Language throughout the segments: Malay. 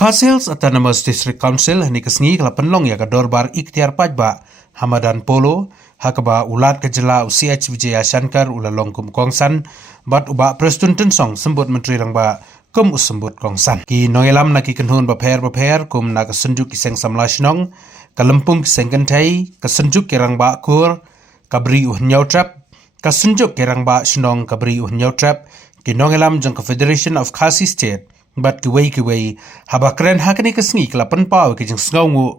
Kasils Autonomous District Council ni kesngi kala penlong ya ka dorbar ikhtiar pajba Hamadan Polo hakaba ulat kejela UCH Vijaya Shankar ulalong kum kongsan bat uba Preston Tensong sembut menteri rangba kum usembut kongsan ki nongelam na ki kenhun baper kum na kesenjuk kiseng samlashnong kalempung kiseng kentai kesenjuk kirangba kur kabri nyautrap kesenjuk kirangba shnong kabri nyautrap ki nongelam jang Confederation of Khasi State bat kiwei haba keren hakani kesngi kala penpau ki jeng sngaungu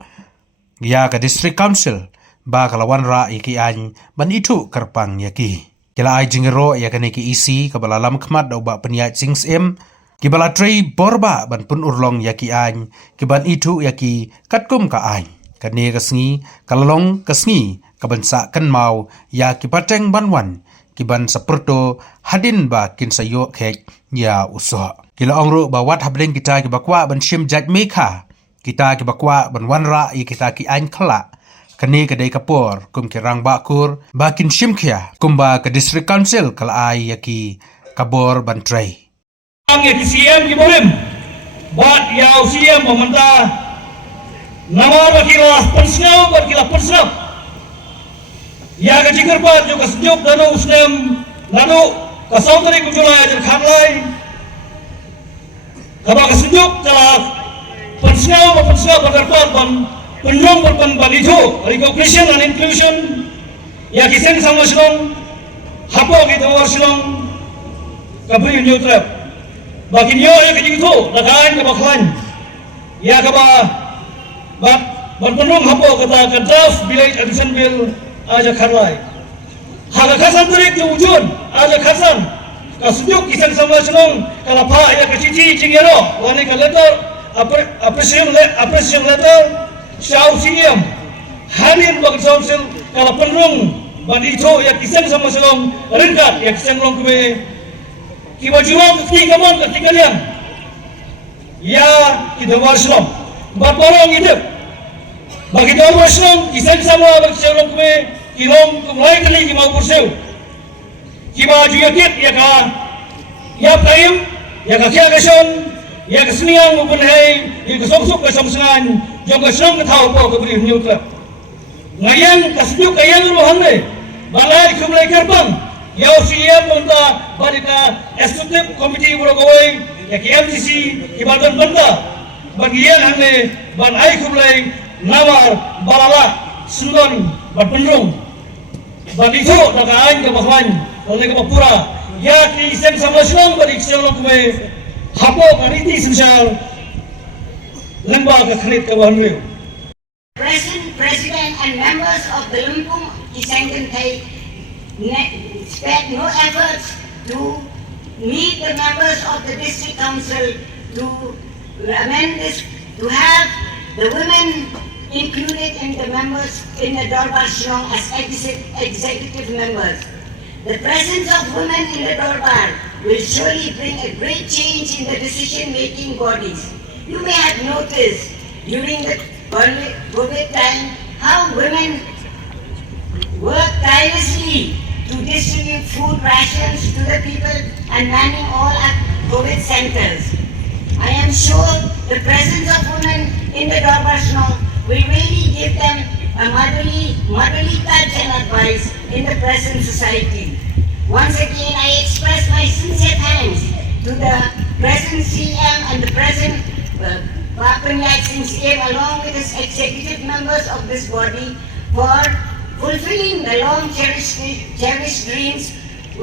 ya ka district council ba kalawan ra iki an ban itu kerpang yaki kila ai jingero ya kani ki isi ka balalam khmat da ba penya chings em ki bala trei borba ban pun urlong yaki an ki ban itu yaki katkum ka ai kani kesngi kalalong kesngi ka bansa kan mau ya ki pateng banwan ki ban saperto hadin ba kin sayo khek ya uso kila ongru ba wat habdeng kita ki bakwa ban shim jaj mekha kita ki bakwa ban wanra i kita ki ain khala kani kadai kapor kum ki rang bakur bakin shim khia kumba ka district council kala ai yaki kabor ban trai ang yaki CM ki bolim bat yaw CM mamanta namar wakila pensnau ya ka jikar pat jo ka snyok dano usnem lanu ka sautari kujula ya khanlai kaba ka snyok kala pensnau berkarpat ban penjong berpan balijo recognition and inclusion ya kiseng sama silong hapo kita war silong kabri nyutrap bakin yo ya kejito lakain ka baklan ya kaba bat ban penjong hapo kata draft village addition bill aja kharlai haga khasan tarik tu wujud aja khasan kasujuk kiseng sama silong kala pa ya kecici cingero wani ka letter appreciation letter Syau CM hadir bagi council kalau penrung bagi itu ya kisah sama selong ringkat ya kisah selong kue kiwa juang ketika kalian ya kita war selong berborong hidup bagi kita war selong kisah sama bagi selong kue kilong mulai kali kita berseu kiwa juga kit ya ka ya kaim ya ka kia keson ya kesenian maupun hai ya kesok-sok kesam-sengan jong kesenang ketau po keberi nyutra ngayang kasjuk kayang ruhan deh balai kumlai kerbang ya usia monta badika executive committee burokowai ya ki MCC ki badan benda bagian hane ban ai kumlai namar balala sundon badpendrung badiso daga ain ke bahwan oleh ke pura ya ki sem sama silong badik silong kume hapo kaniti semsal lembaga kredit keuangan. President and members of the Lumpung Kisengkentai spared no efforts to meet the members of the district council to amend this, to have the women included in the members in the Dorbar Shillong as executive members. The presence of women in the Dorbar will surely bring a great change in the decision-making bodies. You may have noticed during the COVID time how women work tirelessly to distribute food rations to the people and manning all our COVID centers. I am sure the presence of women in the Dorbar Shillong will really give them a motherly touch and advice in the present society. Once again, I express my sincere thanks to the present CM and the present Papanyat CM along with his executive members of this body for fulfilling the long cherished dreams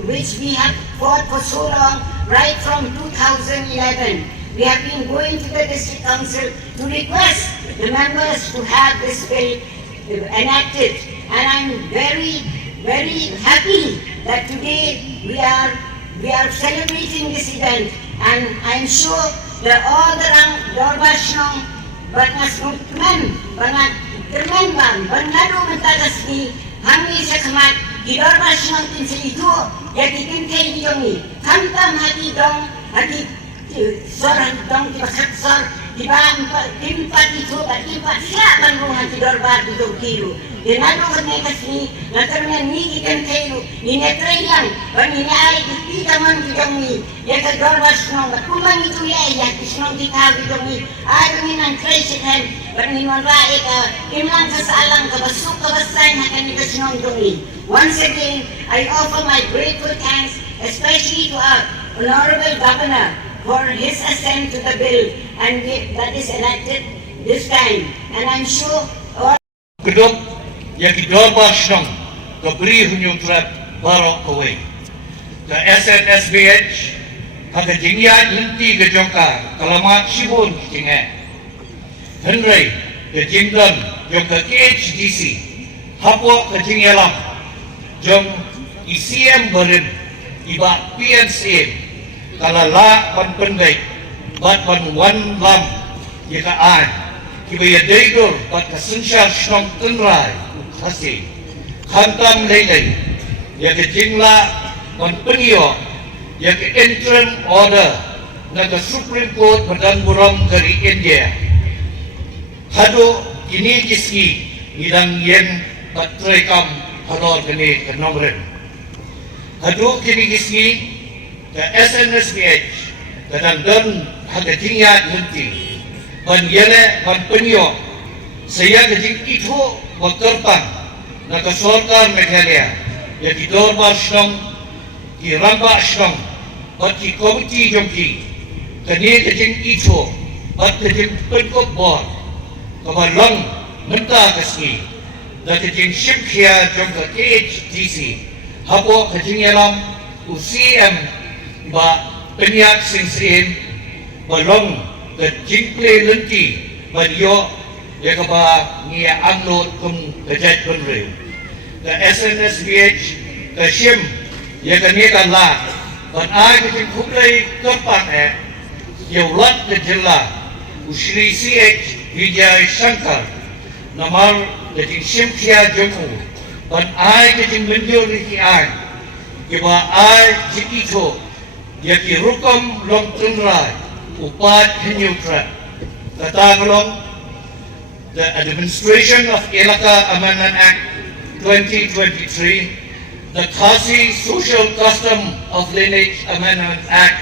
which we have fought for so long, right from 2011. We have been going to the district council to request the members to have this bill enacted, and I'm very happy that today we are celebrating this event, and I'm sure that all the Dorbar Shillong bangas nutman bangat termenban banado mentagasni hangi sakmat di Dorbar Shillong tinsa itu ya dikintai diongi kantam hati dong hati sorang dong di pasar timpat itu, timpat siapa rumah di dorbar di Turkiru. Dengan orang yang kasih, nanti ni ikan kayu, ni netrayang, bagi ni ay kita man kita ni, ya ke dorbar senang, kumang itu ya senang kita kita ni, ay ni nang trace kan, bagi man rakyat ka, imlang kasalang ka basuk ka basay na kani kasenang ni. Once again, I offer my grateful thanks, especially to our Honorable Governor for his assent to the bill and that is enacted this time. And I'm sure all Kedok yang didorbar senang keberi hunyung trap barok kawai. Ke SNSBH haka jingya inti ke jongka kalamat sibun jinga. Henry ke jingdan jong ke KHDC hapok ke jingyalam jong ICM berin iba PNC kalala pan pendai bat pan wan lam yaka an kibaya daidor bat kasensyar senang tenrai Hasi, hantam lelai, yang jingla dan penio, yang interim order naga Supreme Court Badan Buram dari India. Hado kini kiski nidang yen patrekam halor kini kenomren. Hado kini kiski ke SNSBH kadang dan haga jingya henti. Ban yele ban penio saya kejing itu wakarpan naka Sarkar Meghalaya yang didorbar senang di ramba senang bat di komiti jongki kini kejing itu bat kejing penkop bor kabalang menta kasni dan kejing shipkia jongka KHDC hapo kejing yalam UCM ba penyak singsin balong kejing play lenti baliyo ya kaba niya upload kum kajat kunre the SNSBH ka shim ya kani kala ban ay kitin kublay kapan ya ulat ke jilla usri CH Vijay Shankar namar kitin shim kya jomu ban ay kitin menjo ni ay kiba ay jikito ya ki rukam long tunrai upat hinyutra katagalong the administration of Elaka Amendment Act 2023, the Khasi Social Custom of Lineage Amendment Act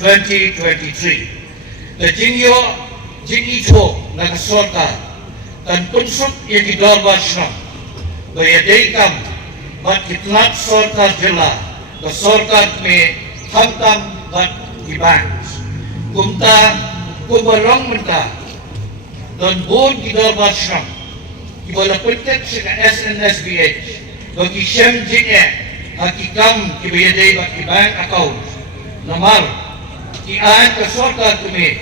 2023, the Jinito Nagasorka, dan Punsuk yang didorbar senang, bayadekam, bat kitlat Sarkar Jilla, the Sarkar me hantam bat dibangs, kumta kubarang menta, dan bon didorbar senang, ibalah pentek seka SNSBH, bagi syam jinnya, hakikam kibayadai bagi bank account, namar, kian ke Sarkar kami,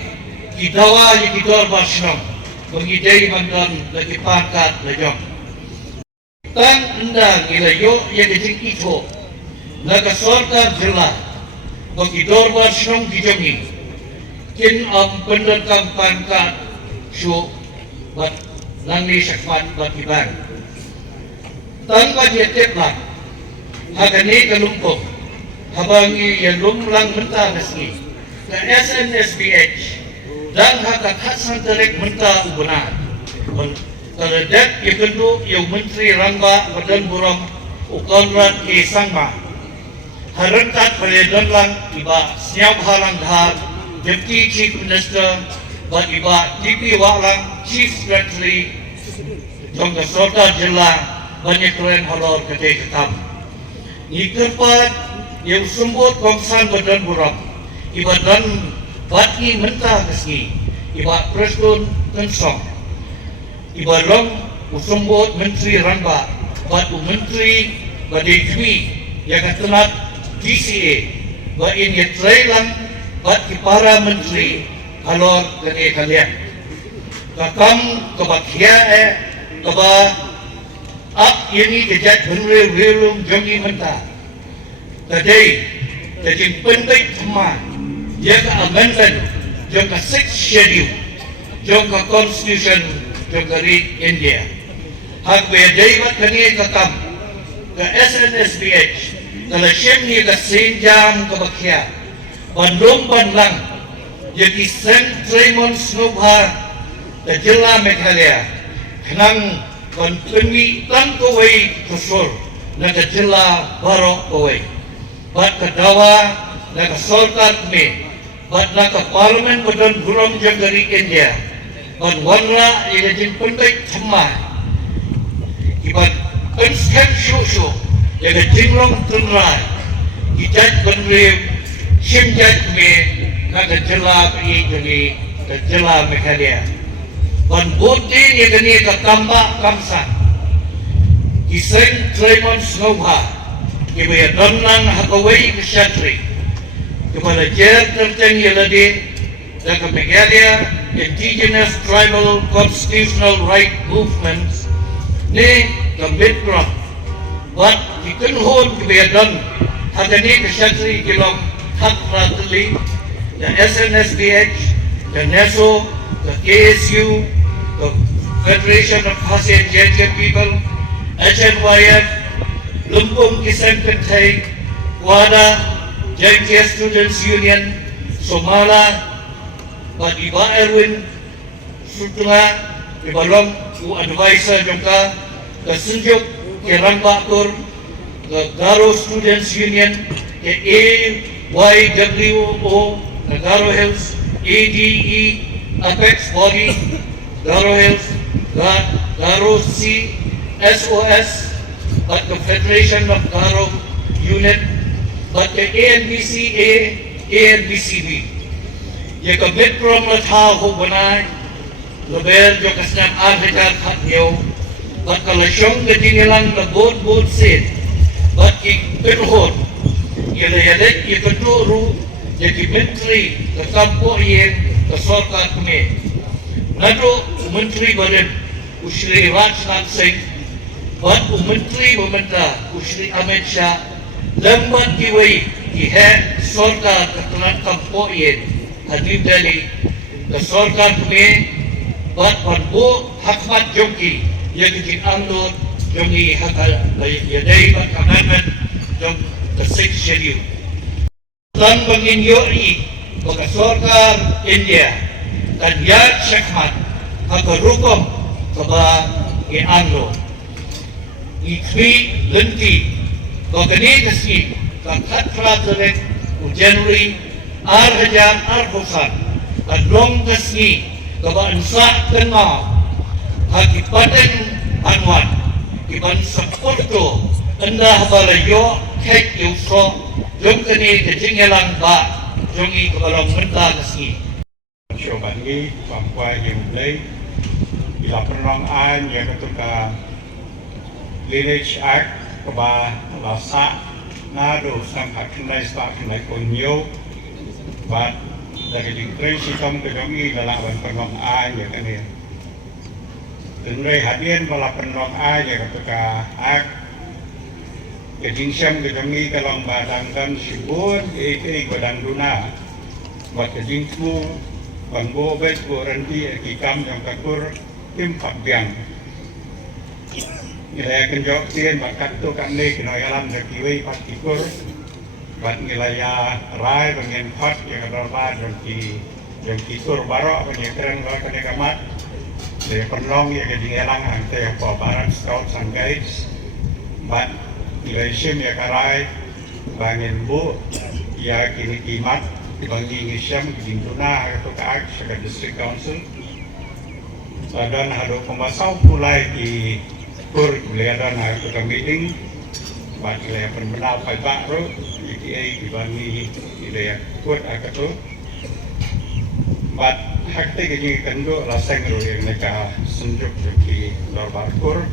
kidawa yang didorbar senang, bagi day mandan lagi pangkat lejong. Tang anda gilayo yang dijing itu, naga Sarkar Jilla, bagi dorbar senang dijongi, kin am pendekam pangkat so bat nangni syakmat bat iban tangga dia teplah hagani kalumpok habangi yang lumlang mentah nesni ke SNSBH dan hakat hatsan terek mentah ubunan kaladak ikendu yang menteri rangba badan buram ukonrat ke sangma harenkat peledan lang iba siap halang dhar Deputy Chief Minister bat iba DP Walang Chief Secretary jongga Sarkar Jilla banyak keren halor kete ketam. Ni keempat yang sumbut kongsan badan buram iba dan batni mentah kesni iba Preston Tensong iba long usumbut Menteri Ranba batu Menteri badai kami yang ketenat DCA ba in yetrailan bat para Menteri halor kene kalian kakam kebakia keba ap ini kejat benre welum jongi mentah tadai kejing penting teman jaga amendment jaga sixth schedule jaga constitution jaga read India hak bedai bat kene kakam ke SNSBH kalau syem ni ke senjam kebakia bandung bandlang Jadi Saint Raymond Snubha Tajilla Meghalaya Kenang Konpemi Tan Kowai Kusur Natajilla Barok Kowai Bat Kadawa Naka Sorkat Me Bat Naka Parliament Badan Guram Jagari India Bat Wanla Ilajin Pentai Thamma Ibat Instant Shushu Jaga Jinglong Tunrai Ijat Banrib Shimjat Me Naka Jilla Pri Jali Tajilla Meghalaya Ban Butin Yagani Kakamba Kamsan Kiseng Raymond Snubha Kibaya Donang Hakawai Kshatri kepada Jer Terteng Yalade dan Meghalaya Indigenous Tribal Constitutional Right Movements ni Kambitram Wat Kikunhon Kibaya Don Hakani Kshatri Kilong Hak Ratli dan SNSD dan NESO the KSU, the Federation of Pasir Jejak People, HNYF, Lumpung Kisang Kentai, WADA, JKS Students Union, Somala, Iba Erwin, Sutla, Iba Long, U Advisor Jongka, the Sunjuk, Kerang Bakur, the Garo Students Union, the AYWO, the Garo Hills, ADE, Apex Body, Garo Hills, Garo C, SOS, but the Federation of Garo Unit, but the ANBCA, ANBCB. Ye commit from the Tao Hobanai, the Bear Jokasnam Arhitar Patio, but Kalashong the Dinilang the boat said, but he could hold. Ye the Yadet, ye could do, ye Kimentri, the Kampo Yen, the Sorkat Kume. Nado Menteri Badan Usri Rajnath Singh, Bat Menteri Pemerinta Usri Ahmed Shah, Lambat Kiwai, Kihan Sorkat Ketulan Kampo Yen, Hadib Dali, the Sorkat Kume, Bat Panbo Hakmat Jongki, Yagikin Andor, Jongi Hakal, Yadai Bat Amendment, Jong the 6th Schedule. Tan Bangin Yori, Sorkar India dan Yad Shakmat Hakarukom Kaba Ianglo Ikwi Lenti Bagani Kasi Kakat Kratarik January Arhajan Arbusan Adlong Kasi Kaba Ansa Kenma Hakipaten Anwan Kiban Saporto Anda Balayo Kek Yusro Jongkani Kejingelang Ba Jongi Kebalong Mentah Kasi Shobangi Pampua yang mulai Ila Penong An yang ketuka Lineage Act Keba Lasa Nado Sampai Kendai Sebab Kendai Konyo Bat Dari Lingkring Sikom Kejongi Lalawan Penong An yang kini Tenggai hadian Bala Penong An yang ketuka Act Kejingsyam kejongi Kalong Badangkan Sibun Ike Badang Duna Buat kejingmu Bangbo Bet Buranti Kikam yang kakur Tim Pakbiang Nilai kenjok Tien Bakat tu kat ni Kena yalam Rekiwi Pat Kikur Bat nilai Rai Bangin Pat Yang Kadorba Yang Kikur Barok Bangin Kerang Gawat Kena Kamat Dari Penlong Yang Kejing Elang Hante Yang Barat Scouts and Guides Bat nilai Sim Yang Karai Bangin Bu Ya Kini Kimat Bagi Ngisyam Kejing Tuna Atau Kaak Sebagai District Council dan ada pembahasan mulai di Kur Beliadan Atau ke meeting Buat Ilaya Penbenar Pai Bakro IKA Dibangi Ilaya Kuat Akatu Buat Hakti Kejing Kenduk Laseng Ru Yang Neka Senjuk Di Lorbar Kur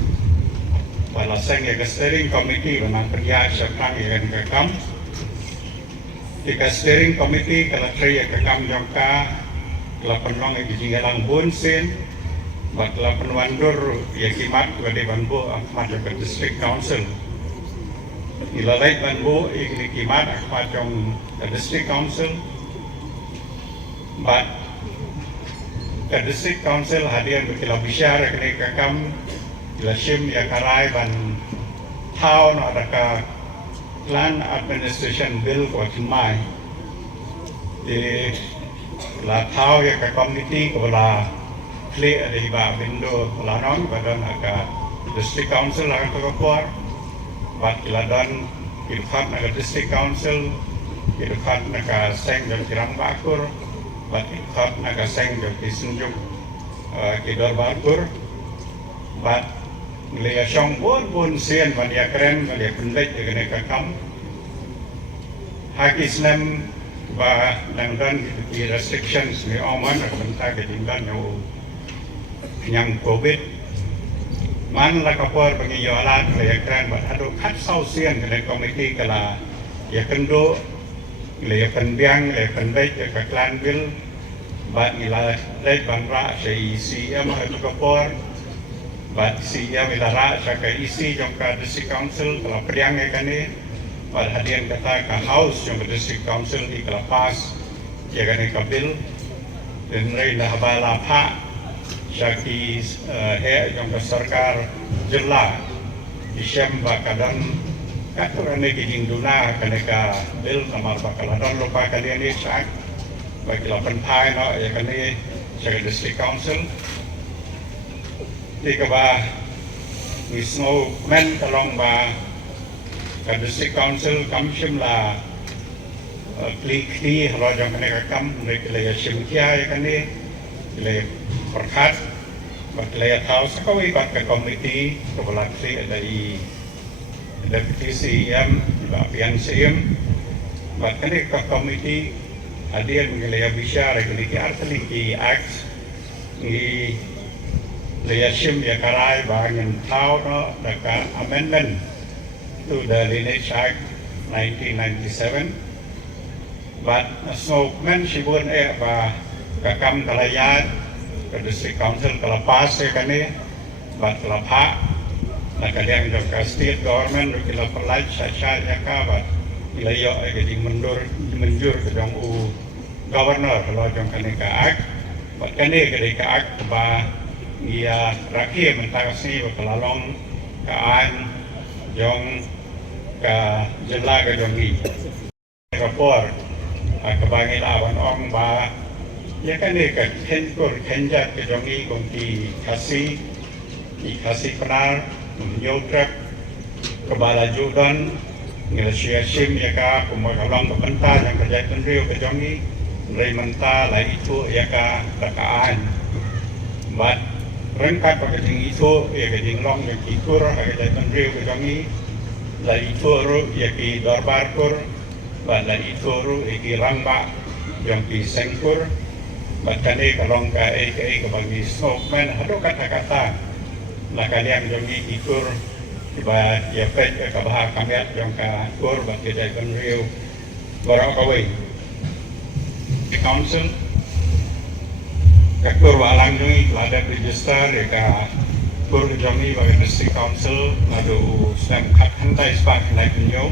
Buat Laseng Yang Steering Committee Menang Kerja Syakang Yang Kekam Jika Steering Committee Kalau Tri Yang Kekam Jongka Kalau Penong Yang Kejing Bunsin Batla Penwandur yang kimat kepada Banbo Ahmad Jabat District Council. Ilalai Banbo yang kimat Ahmad Jong District Council. Bat ke District Council hadiah berkilau bisyar kena kakam ilasim ya karai ban town adakah Land Administration Bill kuat mai. Di la thao ya ka committee ko la clear di ba window la non ba dan ka district council la ka ko bat la dan kirfat na district council kirfat na ka seng dan kirang bakur bat kirfat na ka seng dan kisunjuk kidor bakur bat le song bon sien ba dia keren ba dia pendek dengan ka kam hak Islam ba dan di restrictions ni aman ka benta ke tinggal yang COVID man la kapor pengiyalan le kran ba ado khat sau sien ke komiti kala ya kendo le penbiang le penbaik ke klan bil ba ila le banra sei CM ado kapor ba CM ila ra sa ka isi jong ka district council kala priang e kane ba hadian kata ka house jong district council di kala pas ya kane ka bil dan rei la bala pha Syaki yang besarkar jela Isyam bakadan katuran lagi duna kaneka bil kamar bakaladon lupa kalian ini sak bagi lapan pai no ya kani sebagai district council tiga ba wisno men kalong ba ke district council kamsim la klik di rojang kaneka kam mereka ya simkia ya kani le perkat batlaya tahu sekali bat ke komiti kebelaksi ada deputi CM bapian CM bat kene ke komiti hadir mengelaya bicara kini ki artli ki acts ni leya sim ya karai bangen tahu no daka amendment to the Lineage Act 1997 but so men sibun ba kakam kalayat ke district council kalapas ya kani bat kalapa na kaliang jong ka state government kila perlaj sasya ya ka bat ilayo ay jadi menjur ke jong governor kalau jong kani ka ak bat kani kali ka ak ba ia rakyat mentakasi kalalong kaan jong ka jela ke jong ni rapor kabangil awan ong ba ya kan ni kat henkur henjat ke jongi kongki kasih penar menyodrak kebala judan ngelasia sim ya ka kumakalang kebentar yang kerja kendriu ke jongi rei menta lah itu ya ka takaan bat rengkat pakai jing itu ya ke jing long yang kikur kerja kendriu ke jongi lah itu ru ya ki darbar kur bat lah itu ru ya ki rangba yang ki sengkur Bakane kalong ka bagi smokeman hado kata-kata la kalian jongi ikur ba ya pet ka bah kamet yang ka kur ba tidak konriu barang kawai di council ka kur walang jongi ada register ka kur jongi ba district council ladu sem khat handai spak lai punyo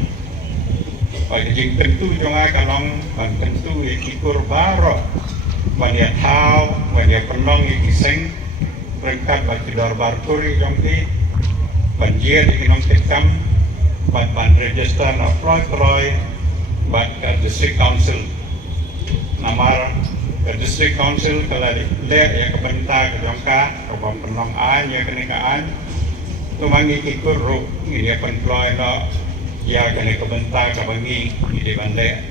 bagi jing tentu jonga kalong ban tentu ikur baro banyak tahu, banyak penong yang kiseng, rengkat bagi darbar kuri jongki, banjir di kinong tekam, ban register na proy, bat ke district council, namar ke district council kalau le ya kebentar ke jongka, kebam penong an ya kenikaan, tumangi ikur ru, ini penploy no, ya kene kebentar kebangi di bandai.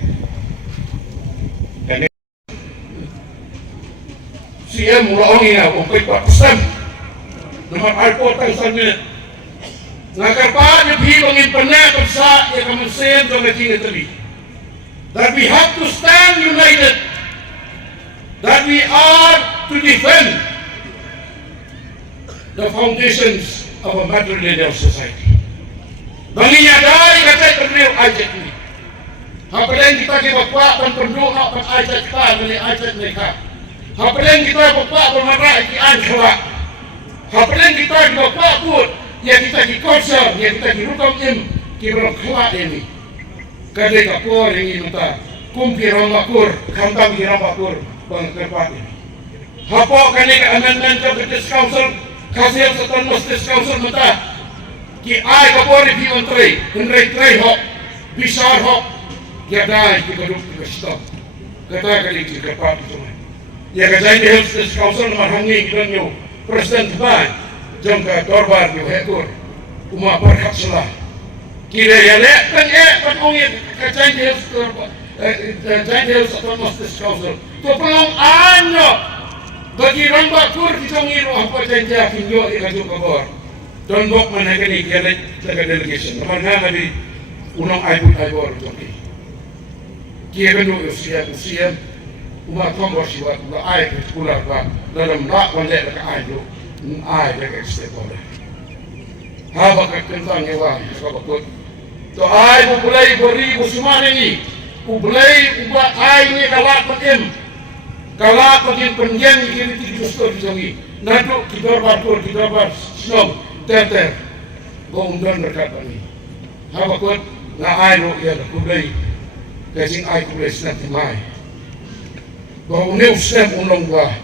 CM mulaongi na kung 4% naman alpo tayo sa minute nakapaan yung hibangin pa na kung sa ikamusin kung nakingatali that we have to stand united, that we are to defend the foundations of a matrilineal society. Banginyadai katay pagriw ajat ni hapalan kita kibakwa panpundunga pang ajat ka nani ajat ni ka hapalan kita bakwa pemarai ki anjwa hapalan kita bakwa put ya kita ki konser ya kita ki rukam im ki berokwa ini kadai kapur yang inuta kumpi romakur kantang ki romakur bang kepat ini hapo kani ka amendment of the council kasih setan mostis council mata ki ay kapur di ontray henry tray hok bisar hok ya dai ki kaduk ki stop kata kali kita pak itu. Ya kata ini Health Council marhangi kita nyu Presiden Tuhan jangka dorbar nyu hekur umat berhak salah. Kira ya lek kan ongin kata ini Health Council tu pelong anyok bagi rambak kur kita ngiro apa janji kinyo ikaju kabor. Don bok mana kini kira jaga delegation. Mana di unang aibor tu. Kia kan usia umat kongor siwat umat air pular ba dalam rak wajah dekat air tu air dekat stakeholder. Haba kentang ewa sebab tu air mulai beribu semua ini mulai ubat air ni kalak patim penjen kiri tiga stor jangi nanti kita bar snom teter gongdan dekat ini. Haba kot na air ya mulai kasing ay kulis na timay. Bahwa uniw sem unong ba,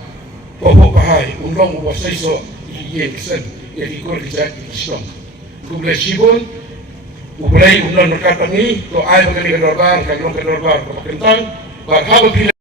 popo bahay, unong ba sa iso, iyan kisan, ikikor kisat ikisong. Kublay sibon, kublay unong nakatangi, to ay magkali kadorbar, kadorbar, kapakintang, baghabag